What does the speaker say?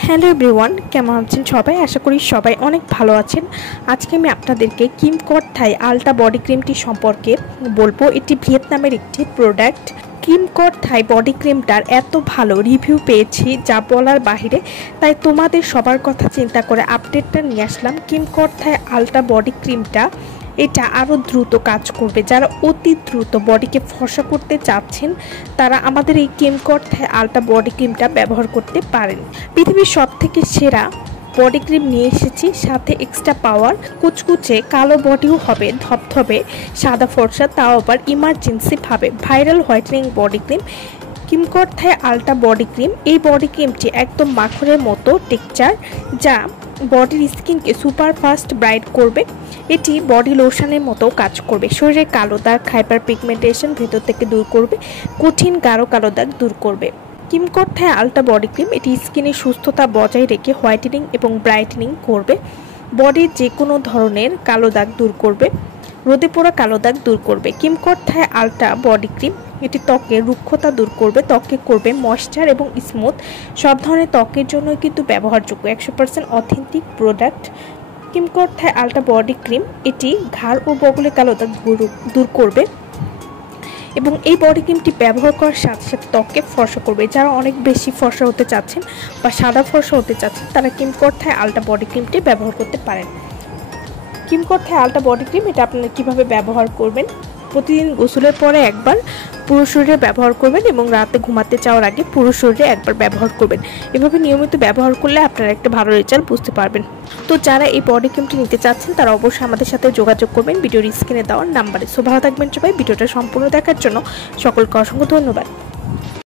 Hello everyone, কেমন আছেন সবাই? আশা করি সবাই অনেক ভালো আছেন। আজকে আমি আপনাদেরকে Kim Kat Thai ultra body ক্রিমটি সম্পর্কে বলবো। এটি ভিয়েতনামের একটি প্রোডাক্ট। কিম কট থাই বডি ক্রিমটার এত ভালো রিভিউ পেয়েছি যা বলার বাহিরে, তাই তোমাদের সবার কথা চিন্তা করে আপডেটটা নিয়ে আসলাম। Kim Kat Thai ultra body ক্রিমটা এটা আরও দ্রুত কাজ করবে। যারা অতি দ্রুত বডিকে ফর্সা করতে চাচ্ছেন তারা আমাদের এই Kim Kat Thai ultra body ক্রিমটা ব্যবহার করতে পারেন। পৃথিবীর সবথেকে সেরা বডি ক্রিম নিয়ে এসেছি, সাথে এক্সট্রা পাওয়ার। কুচকুচে কালো বডিও হবে ধবধবে সাদা ফর্সা, তাও আবার ইমার্জেন্সি ভাবে। Viral whitening body cream Kim Kat Thai ultra body cream. এই বডি ক্রিমটি একদম মাখনের মতো টেক্সচার, যা বডির স্কিনকে সুপার ফাস্ট ব্রাইট করবে। এটি বডি লোশনের মতো কাজ করবে। শরীরে কালো দাগ, হাইপার পিগমেন্টেশন ভেতর থেকে দূর করবে, কঠিন গাঢ় কালো দাগ দূর করবে। Kim Kat Thai ultra body cream এটি স্কিনের সুস্থতা বজায় রেখে হোয়াইটেনিং এবং ব্রাইটেনিং করবে। বডির যে কোনো ধরনের কালো দাগ দূর করবে, রোদে পোড়া কালো দাগ দূর করবে। Kim Kat Thai ultra body cream এটি ত্বকের রুক্ষতা দূর করবে, ত্বকে করবে ময়েশ্চার এবং স্মুথ। সব ধরনের ত্বকের জন্যই কিন্তু ব্যবহারযোগ্য 100% authentic product. Kim Kat Thai ultra body cream এটি ঘাড় ও বগলে কালো দাগ দূর করবে এবং এই বডি ক্রিমটি ব্যবহার করার সাথে সাথে ত্বককে ফর্সা করবে। যারা অনেক বেশি ফর্সা হতে চাচ্ছেন বা সাদা ফর্সা হতে চাচ্ছেন তারা Kim Kat Thai ultra body ক্রিমটি ব্যবহার করতে পারেন। Kim Kat Thai ultra body cream এটা আপনারা কীভাবে ব্যবহার করবেন? প্রতিদিন গোসলের পরে একবার পুরো শরীরে ব্যবহার করবেন এবং রাতে ঘুমাতে যাওয়ার আগে পুরো শরীরে একবার ব্যবহার করবেন। এভাবে নিয়মিত ব্যবহার করলে আপনারা একটা ভালো রেজাল্ট বুঝতে পারবেন। তো যারা এই বডি ক্রিমটি নিতে চাচ্ছেন তারা অবশ্যই আমাদের সাথে যোগাযোগ করবেন ভিডিওর স্ক্রিনে দেওয়ার নাম্বারে। সো ভালো থাকবেন সবাই। ভিডিওটা সম্পূর্ণ দেখার জন্য সকলকে অসংখ্য ধন্যবাদ।